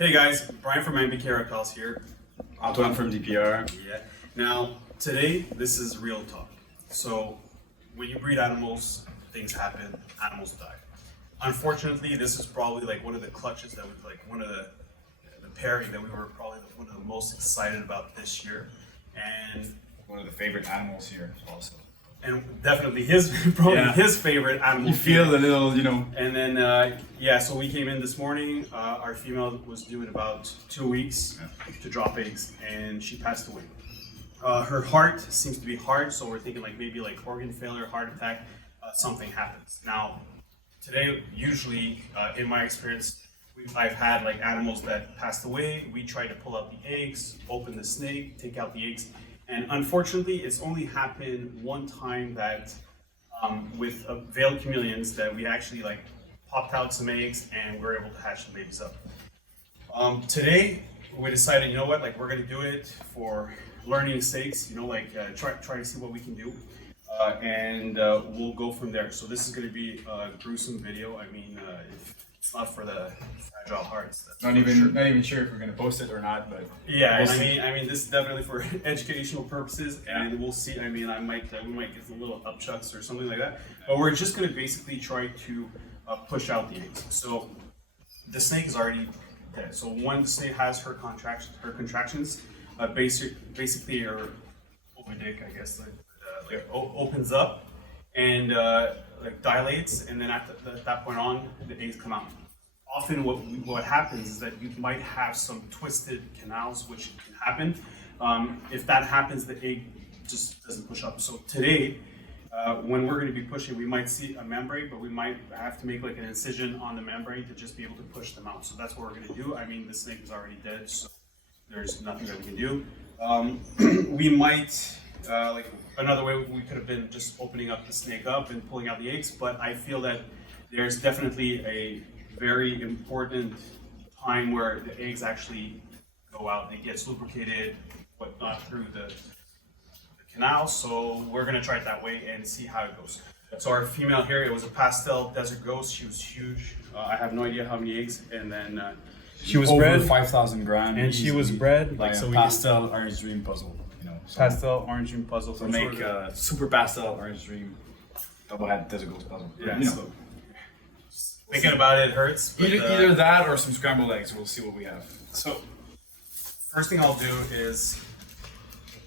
Hey guys, Brian from MBK here. Antoine from DPR. Yeah. Now, today, this is real talk. So, when you breed animals, things happen, animals die. Unfortunately, this is probably like one of the clutches that was like one of the pairing that we were probably one of the most excited about this year. And One of the favorite animals here also. and definitely his favorite animal. You feel a little, And then so we came in this morning. Our female was due in about 2 weeks to drop eggs, and she passed away. Her heart seems to be hard, so we're thinking like maybe like organ failure, heart attack, something happens. Now, today, usually in my experience, I've had like animals that passed away. We try to pull out the eggs, open the snake, take out the eggs. And unfortunately, it's only happened one time that with veiled chameleons that we actually like popped out some eggs and we're able to hatch the babies up. Today, we decided, you know what, like we're gonna do it for learning sakes, try to see what we can do. And we'll go from there. So this is gonna be a gruesome video. I mean, it's not for the fragile hearts. not even sure if we're gonna post it or not, but yeah, we'll I mean, this is definitely for educational purposes, and we'll see. I mean, we might get a little upchucks or something like that, but we're just going to basically try to push out the eggs. So the snake is already dead. So when the snake has her contractions, basically her ovidic, I guess, opens up and like dilates, and then at that point on, the eggs come out. Often what happens is that you might have some twisted canals, which can happen. If that happens, the egg just doesn't push up. So today, when we're going to be pushing, we might see a membrane, but we might have to make like an incision on the membrane to just be able to push them out. So that's what we're going to do. I mean, the snake is already dead, so there's nothing that we can do. We might, like another way we could have been just opening up the snake up and pulling out the eggs, but I feel that there's definitely a very important time where the eggs actually go out. It gets lubricated, whatnot, through the canal. So we're gonna try it that way and see how it goes. So our female here, it was a pastel desert ghost. She was huge. I have no idea how many eggs. And then she was over bred 5,000 grand, and she was bred like a pastel orange dream puzzle. So pastel orange dream puzzle. So make a super pastel orange dream double-head desert ghost puzzle. Yeah. So thinking about it hurts. But, either that or some scrambled eggs. We'll see what we have. So first thing I'll do is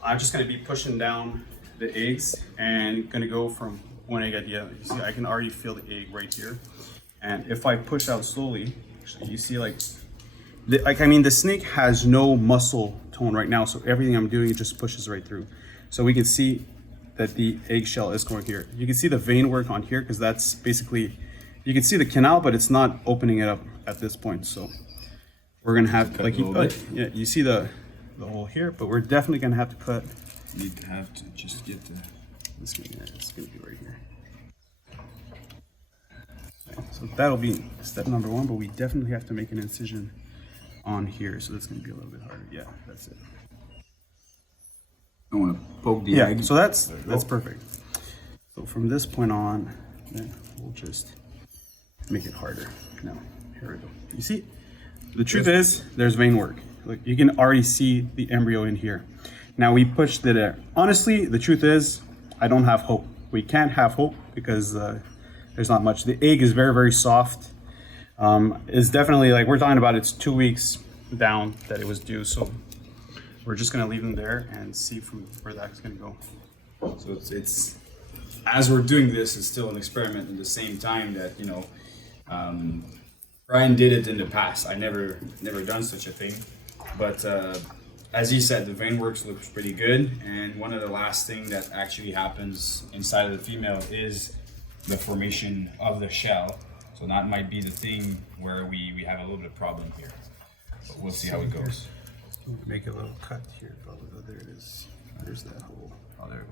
I'm just going to be pushing down the eggs and going to go from one egg at the other. You see, I can already feel the egg right here. And if I push out slowly, actually, you see the snake has no muscle tone right now. So everything I'm doing, it just pushes right through. So we can see that the eggshell is going here. You can see the vein work on here because that's basically, you can see the canal, but it's not opening it up at this point. So we're gonna have you see the hole here, but we're definitely gonna have to cut. Need to have to just get the. It's gonna be right here. Okay, so that'll be step number one, but we definitely have to make an incision on here. So that's gonna be a little bit harder. Yeah, that's it. I want to poke the egg. So that's perfect. So from this point on, then we'll just make it harder. Now, here we go. You see, the truth is, there's vein work. Like you can already see the embryo in here. Now we pushed it there. Honestly, the truth is, I don't have hope. We can't have hope because there's not much. The egg is very, very soft. It's definitely like we're talking about. It's 2 weeks down that it was due. So we're just gonna leave them there and see from where that's gonna go. So it's as we're doing this, it's still an experiment at the same time that Brian did it in the past. I never done such a thing, but as he said, the vein works looks pretty good. And one of the last thing that actually happens inside of the female is the formation of the shell. So that might be the thing where we have a little bit of problem here. But we'll see how it goes. Make a little cut here. Oh, there it is. There's that hole. Oh, there we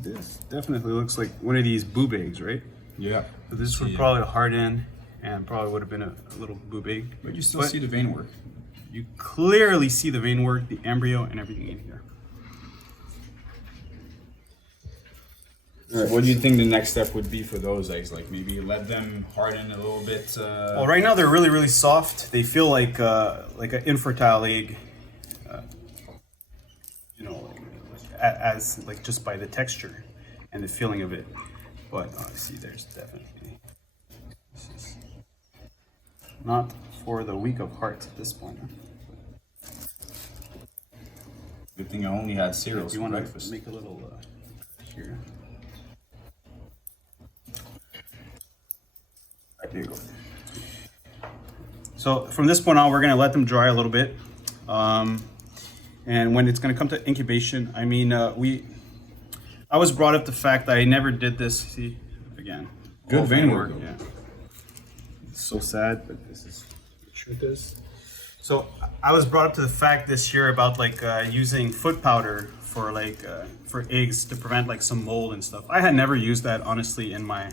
go. This definitely looks like one of these boob eggs, right? Yeah. So this would probably harden and probably would have been a little boob egg. But you still see the vein work. You clearly see the vein work, the embryo, and everything in here. So what do you think the next step would be for those eggs? Like maybe let them harden a little bit. Well, right now they're really, really soft. They feel like an infertile egg. You know, as like just by the texture and the feeling of it. But see, there's definitely, this is not for the weak of heart at this point. Good thing I only had cereal You for want breakfast. to make a little here. There you go. So from this point on, we're going to let them dry a little bit. And when it's going to come to incubation, I mean, I was brought up the fact that I never did this. See, again, Good vein work. Yeah. It's so sad, but this is the truth is. So I was brought up to the fact this year about like using foot powder for for eggs to prevent like some mold and stuff. I had never used that honestly in my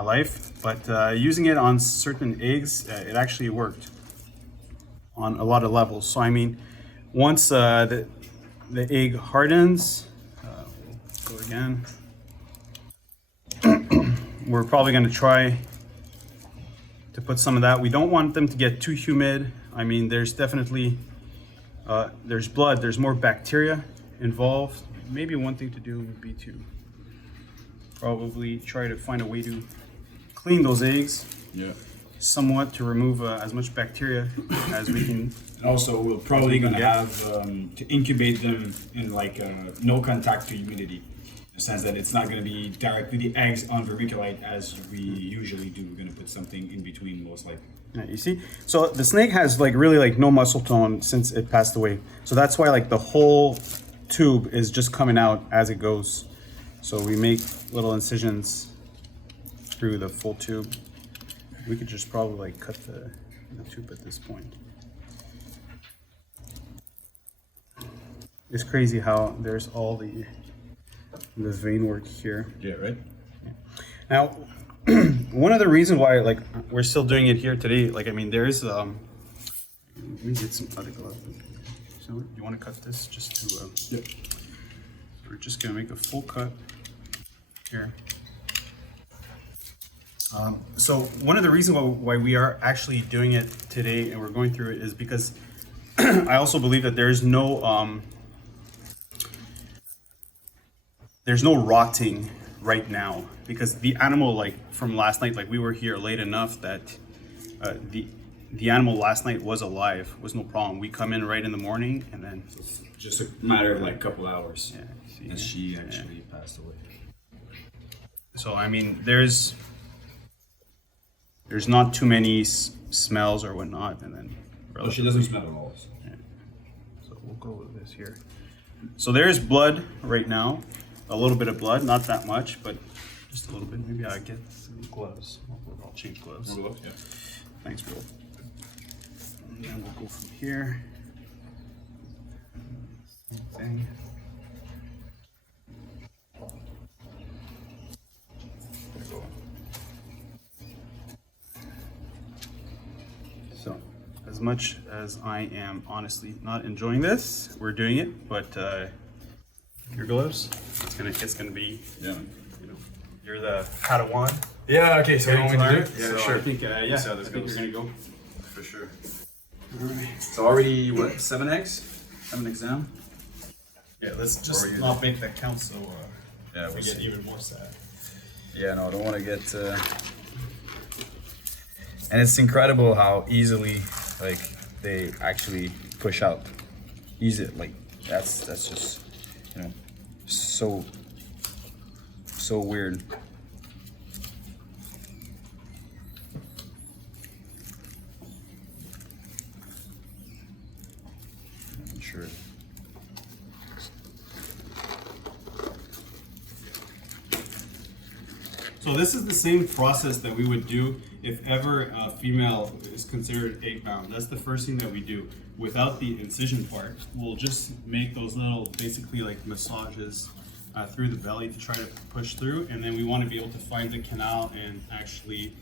life, but using it on certain eggs, it actually worked on a lot of levels. So I mean, once the egg hardens, we'll go again. We're probably going to try to put some of that. We don't want them to get too humid. I mean, there's definitely there's blood. There's more bacteria involved. Maybe one thing to do would be to probably try to find a way to clean those eggs. Yeah. Somewhat to remove as much bacteria as we can. And also, we're probably gonna have to incubate them in like no contact to humidity, in the sense that it's not gonna be directly the eggs on vermiculite as we usually do. We're gonna put something in between, most likely. Yeah, you see, so the snake has like really like no muscle tone since it passed away. So that's why like the whole tube is just coming out as it goes. So we make little incisions through the full tube. We could just probably like cut the tube at this point. It's crazy how there's all the vein work here. Yeah, right? Now, one of the reasons why like we're still doing it here today, like I mean, there's let me get some other gloves. So you want to cut this just to Yep. we're just gonna make a full cut here. So one of the reasons why we are actually doing it today and we're going through it is because I also believe that there's no rotting right now, because the animal, like from last night, like we were here late enough that the animal last night was alive, was no problem. We come in right in the morning and then Just a matter of like a couple hours. yeah, see, And she actually passed away. So I mean, there's not too many smells or whatnot, and then Oh, she doesn't smell at all. So. yeah. So we'll go with this here. So there's blood right now, a little bit of blood, not that much, but just a little bit. Maybe I get some gloves. I'll change gloves. Have a look, yeah. Thanks, bro. And then we'll go from here. Same thing. So, as much as I am honestly not enjoying this, we're doing it. But your gloves, it's gonna be, Yeah. you know, you're the Padawan. Yeah, okay, so you want me to do it? So Yeah, sure. I think, yeah, See how I this think goes. we're gonna go. For sure. All right. So already, what, 7 eggs? 7 eggs down? Yeah, let's Or just you- not make that count so Yeah, we we'll get see. even more sad. Yeah, no, I don't want to get. And it's incredible how easily, like, they actually push out. Easy, like that's just, you know, so weird. I'm sure. So this is the same process that we would do if ever a female is considered egg bound. That's the first thing that we do. Without the incision part, we'll just make those little, basically like massages through the belly to try to push through, and then we want to be able to find the canal and actually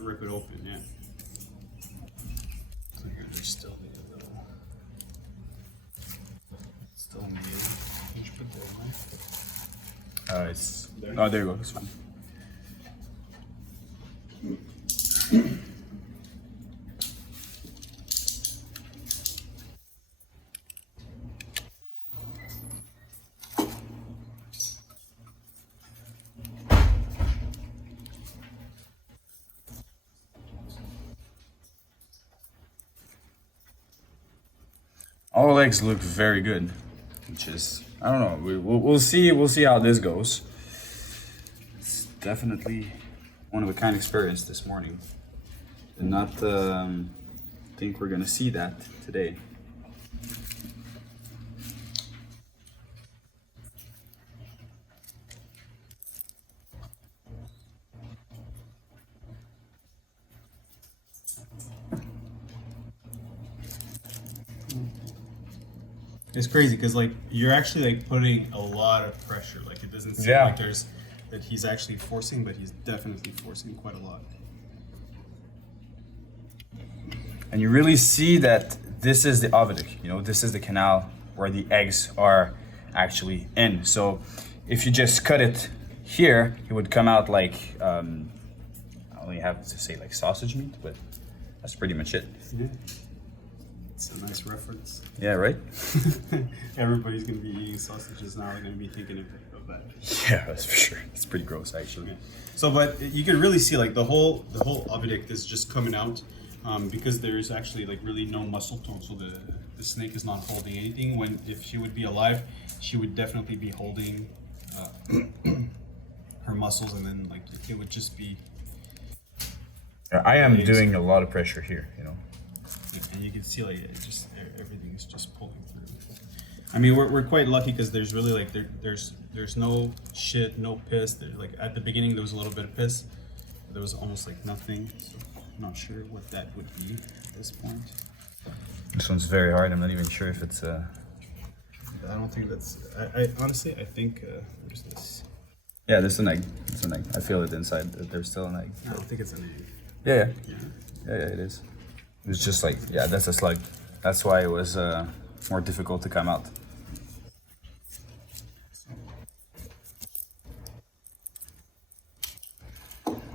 rip it open. Yeah. So here, there's still a little. Still need. You should put the knife. It's oh, there you go. This one. All eggs look very good, which is, I don't know. We'll see how this goes. It's definitely one of a kind experience this morning. Did not think we're gonna see that today. It's crazy because like you're actually like putting a lot of pressure. Like it doesn't seem Yeah. like there's that he's actually forcing, but he's definitely forcing quite a lot. And you really see that this is the oviduct, you know, this is the canal where the eggs are actually in. So if you just cut it here, it would come out like, I only have to say like sausage meat, but that's pretty much it. Yeah. It's a nice reference. Yeah, right? Everybody's gonna be eating sausages now. They're gonna be thinking of that. Yeah, that's for sure. It's pretty gross actually. Yeah. So, but you can really see like the whole oviduct is just coming out because there's actually like really no muscle tone. So the snake is not holding anything. When if she would be alive, she would definitely be holding her muscles, and then like it would just be. I am doing a lot of pressure here, you know. And you can see like it just everything is just pulling through. I mean, we're quite lucky because there's really like there's no shit, no piss. There's like at the beginning there was a little bit of piss, but there was almost like nothing. So I'm not sure what that would be at this point. This one's very hard. I'm not even sure if it's I don't think that's. I honestly I think where's this? Yeah, there's an egg. It's an egg. I feel it inside. There's still an egg. I don't think it's an egg. Yeah, Yeah. yeah, it is. It's just like, yeah, that's a slug. That's why it was more difficult to come out.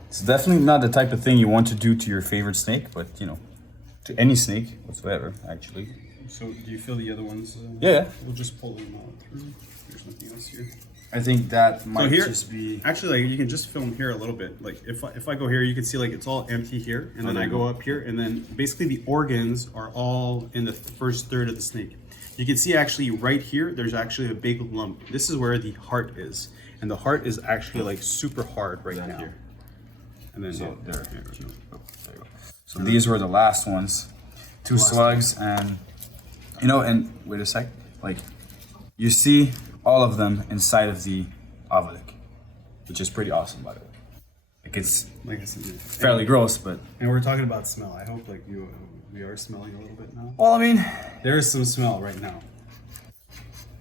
It's definitely not the type of thing you want to do to your favorite snake, but you know, to any snake whatsoever, actually. So do you feel the other ones? Yeah. We'll just pull them out through. There's nothing else here. I think that might here, just be. actually, like you can just film here a little bit. Like if I go here, you can see like it's all empty here, and then I go up here, and then basically the organs are all in the first third of the snake. You can see actually right here, there's actually a big lump. This is where the heart is, and the heart is actually like super hard right now. Here. And then So there. there you go. So these were the last ones, two slugs, and you know, and wait a sec, like you see all of them inside of the oviduct, which is pretty awesome, by the way. Like it's Like I said, fairly gross, but and we're talking about smell. I hope like we are smelling a little bit now. well, I mean, There is some smell right now.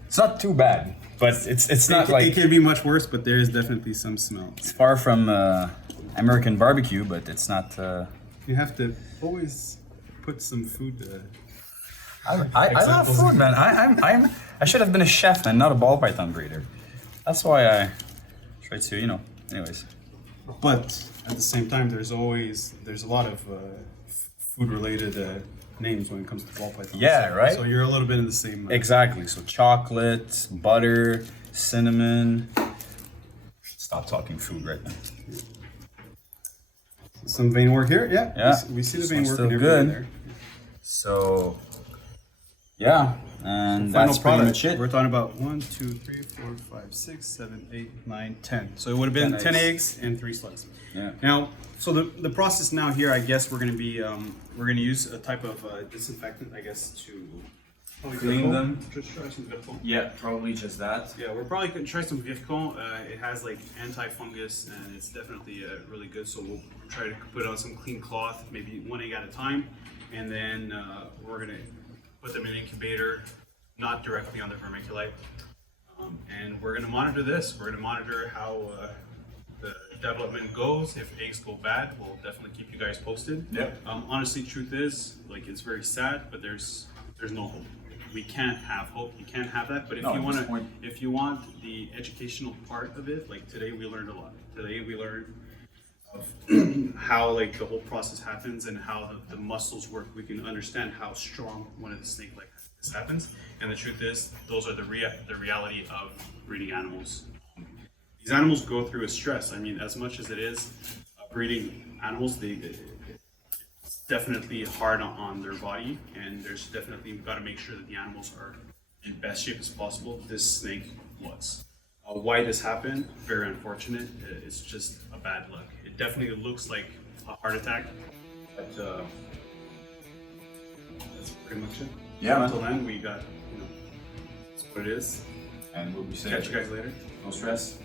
it's not too bad, but it's not It like can be much worse, but there is definitely some smell. it's far from American barbecue, but it's not. You have to always put some food. I love food, man. I should have been a chef and not a ball python breeder. That's why I try to, you know. Anyways, But at the same time, there's a lot of food-related names when it comes to ball pythons. Yeah, right? So you're a little bit in the same. exactly. So chocolate, butter, cinnamon. Stop talking food right now. Some vein work here. Yeah. Yeah. We see the This vein one's work still and everything good. there. So, yeah, and Final that's pretty product. much it. We're talking about 1, 2, 3, 4, 5, 6, 7, 8, 9, 10. So it would have been 10 10 eggs. eggs and 3 slugs. Yeah. Now, so the process now here, I guess we're gonna be we're gonna use a type of disinfectant, I guess, to Clean them. Just try some Vircon. Yeah, probably just that. Yeah, we're probably gonna try some Vircon. It has like anti-fungus and it's definitely really good. So we'll try to put on some clean cloth, maybe 1 egg at a time, and then we're gonna put them in an incubator, not directly on the vermiculite. And we're gonna monitor this. We're gonna monitor how the development goes. If eggs go bad, we'll definitely keep you guys posted. Yep. Honestly, truth is, like it's very sad, but there's no hope. we can't have hope. You can't have that. But if No, you at want this point- if you want the educational part of it, like today we learned a lot. Today we learned of how like the whole process happens and how the muscles work. We can understand how strong when a snake like this happens. And the truth is, those are the reality of breeding animals. These animals go through a stress. I mean, as much as it is breeding animals, it's definitely hard on their body, and there's definitely, we've got to make sure that the animals are in best shape as possible. This snake was. Why this happened, very unfortunate. It's just a bad luck. It definitely looks like a heart attack, but that's pretty much it. Yeah, man. Until then, we got, that's what it is. And we'll be safe. Catch you guys later. No stress.